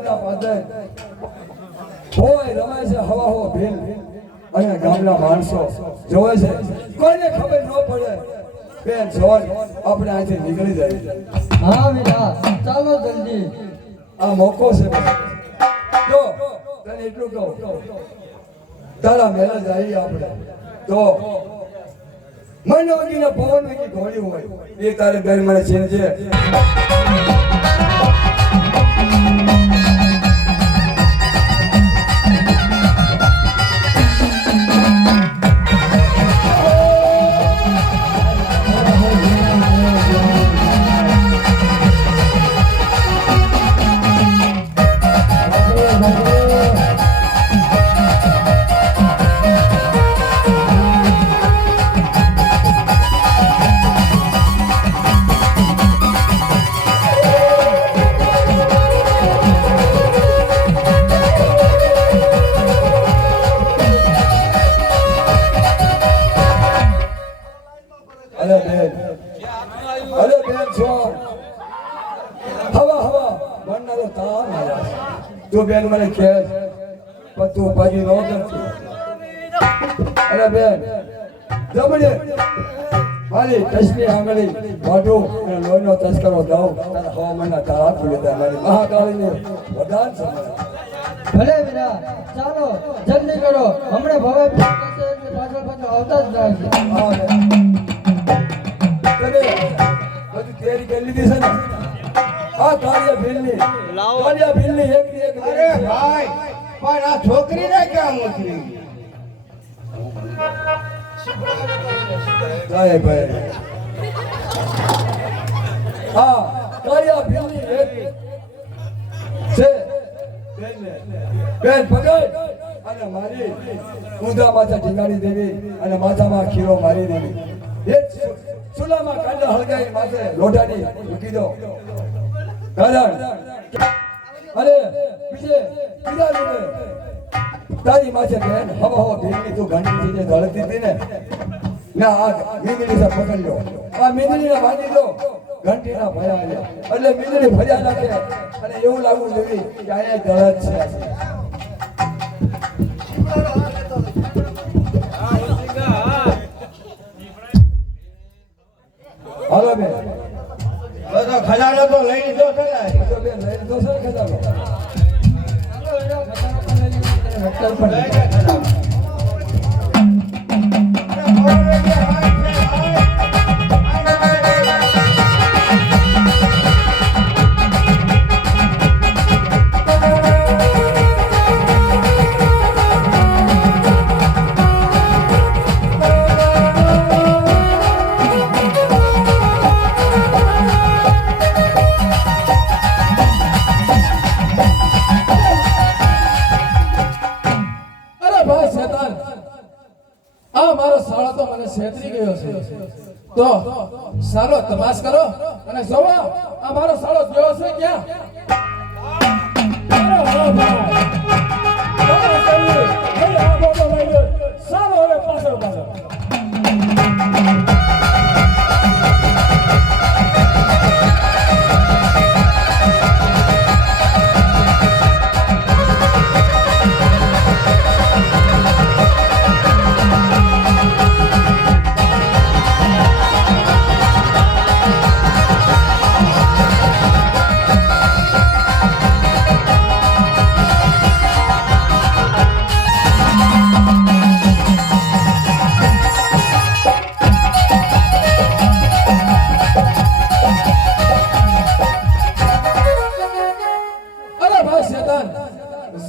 ગામના પાદર હોય રમાય છે હવા હો ભીલ અને ગામના માણસો જોવે છે કોઈને ખબર ન પડે બેન જોન આપણે અહીંથી નીકળી જાય હા વીરા ચાલો જલ્દી આ મોકો છે જો તને એટલું કહું તારા મેળે જઈએ આપણે તો મન વગીને પવન વગી ઘોડી હોય એ તારે બેન મને ચીનજે તું બેન મને કહે પણ તું ભાજી ન કરતી અરે બેન જમણે મારી કશ્મી આંગળી મોઢું અને લોહીનો તસ્કરો દઉં તારા હવામાનના તારા ખુલે મારી મહાકાળીને વરદાન છે ભલે વીરા ચાલો જલ્દી કરો હમણાં ભવે પાછળ આવતા જ જાય તમે બધી તૈયારી કરી લીધી છે ને આ કાળિયા ભીલની એક અરે ભાઈ પણ આ છોકરીને ક્યાં મોકલી જાય ભાઈ હા કાળિયા ભીલની એક છે બેન પકડ અને મારી ઊંધા માથા ઢીંગાડી દેવી અને માથામાં ખીરો મારી દેવી એક ચૂલામાં કાંડા હળગાઈ માથે લોઢાની મૂકી દો કારણ અરે બીજા રૂપે તારી માથે બેન હવા હવા ભીલની તું ઘંટી જે ધડકતી હતી ને ના આ મીંદડી સે પકડ લો આ મીંદડીને બાંધી દો ઘંટીના ભયા એટલે મીંદડી ભર્યા નાખે અને એવું લાગવું જોઈએ કે અહીંયા ધડક છે હાલો બેન બધો ખજાનો તો લઈ લીધો છે ને તો બેન લઈ લીધો છે ખજાનો છેતરી ગયો છે તો સારો તપાસ કરો અને જોવો આ મારો સાળો ગયો છે ક્યાં સારો હવે પાછળ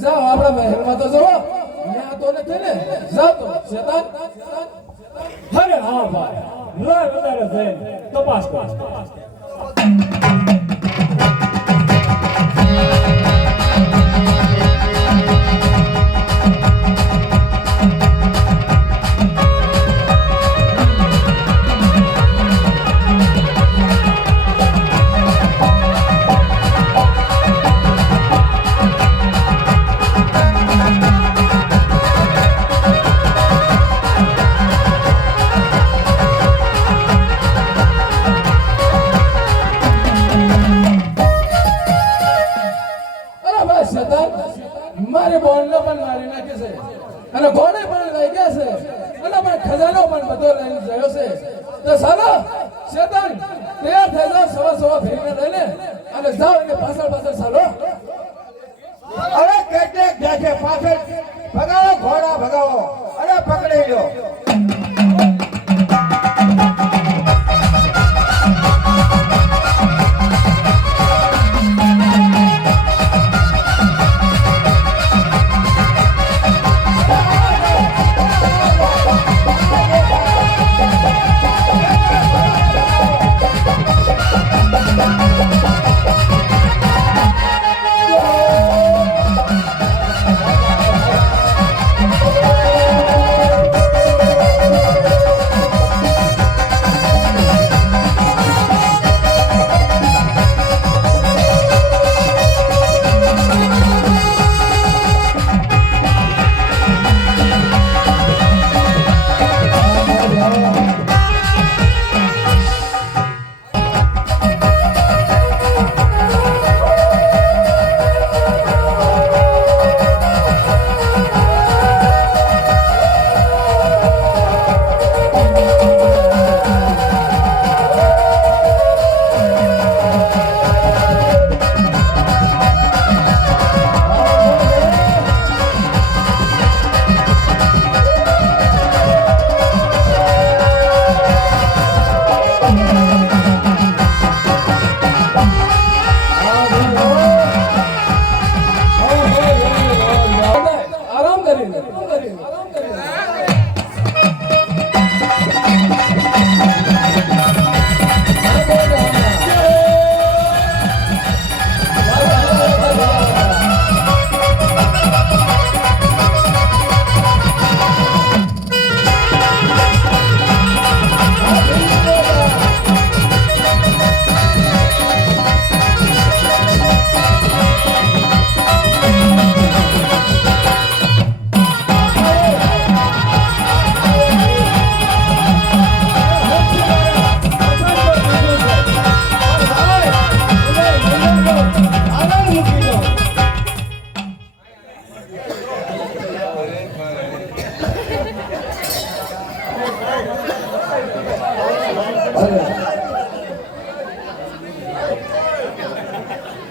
જાઓ આપણા મહેલમાં તો જવો ત્યાં તો નથી ને જાઓ તો શેતાન અરે હા ભાઈ લાય વધારે જઈને તપાસ કરો આ શેતાન મારી બોનને પણ મારી નાખી છે અને ઘોડે પણ લઈ ગયા છે અને પણ ખજાનો પણ બધો લઈને ગયો છે તો ચાલો શેતાન તૈયાર થઈ જાઓ સવા ફેરીને લઈને અને જાઓ એટલે પાછળ ચાલો અરે કેટલેક જાશે પાછળ ભગાવો ઘોડા ભગાવો અરે પકડી લો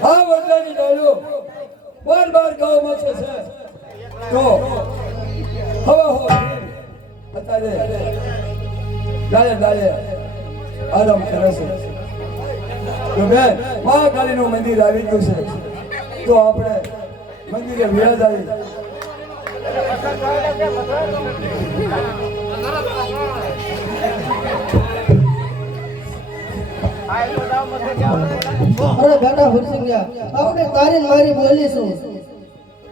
આ વડલાની ડાળીઓ બાર ગામમાં છે તો હવે હો અત્યારે ડાળે આરામ કરે છે તો બેન મહાકાળીનું મંદિર આવી ગયું છે તો આપણે મંદિરે વિરાજ આવી અરે બેટા ભૂરસિંગિયા આપણે તારી મારી બોલીશું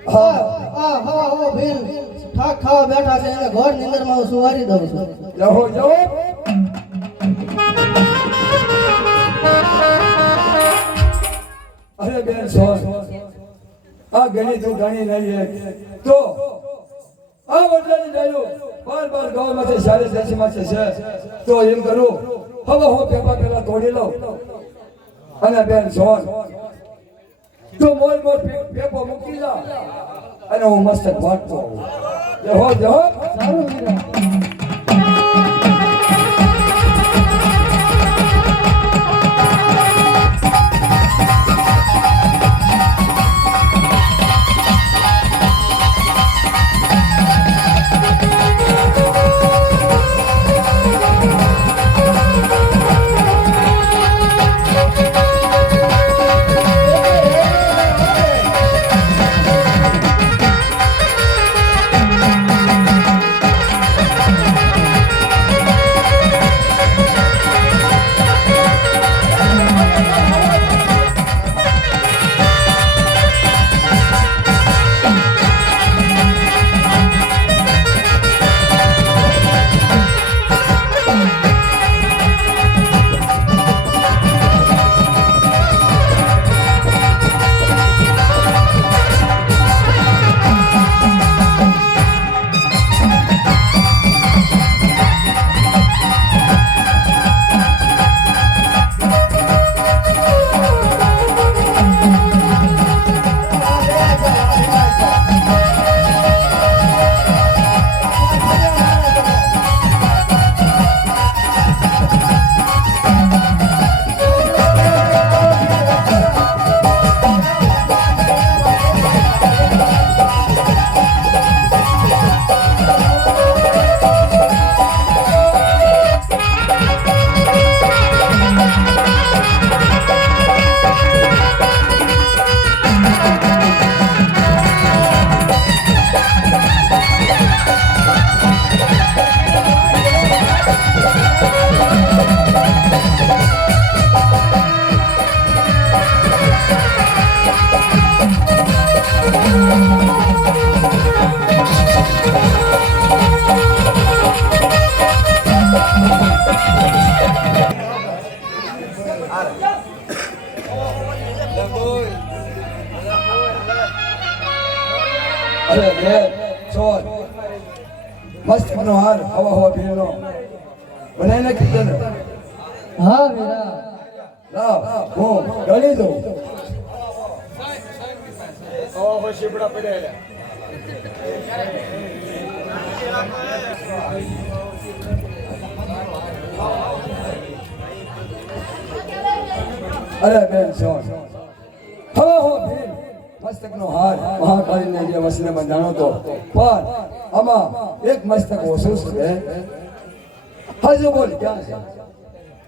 હા ભીલ ઠાક ખાવા બેઠા છે એને ઘર નિંદરમાં હું સુવારી દઉં છું જાઓ અરે બેન સોન આ ગણી તું ગણી નહીં તો આ વડલાની ડાળીઓ બાર ગામમાં છે સારે દેશમાં છે તો એમ કરું હવે હું પેલા તોડી લઉં અને બેન સોન તું મોર પેપો મૂકી જા અને હું મસ્ત વાંચતો જહો સારું વીરા અરે બે છોડ મસ્ત નો હાર હવા હવા ભીલનો બનાવી નાખી તને હા વીરા લાવ હું ગળી દઉં અરે બેન છોડ હવા હવા ભીલ મસ્તકનો હાર મહાકાળીને જે વસને બંધાણો તો પણ આમાં એક મસ્તક ઓછું છે હજુ બોલ ક્યાં છે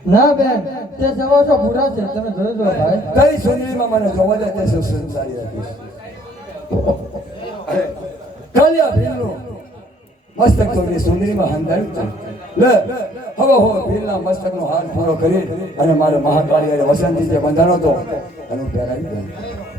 ના બેન તે સવાસો પૂરા છે તમે જોઈ લો ભાઈ તારી સુંદરીમાં મને જોવા જાય તે સુંદરી હતી કાલિયા ભીલનું મસ્તક તો એની સુંદરીમાં હંધાયું છે લે હવે હો ભીલના મસ્તકનો હાર પૂરો કરી અને મારે મહાકાળી વસંતથી જે બંધાણો તો એનું પહેરાવી દે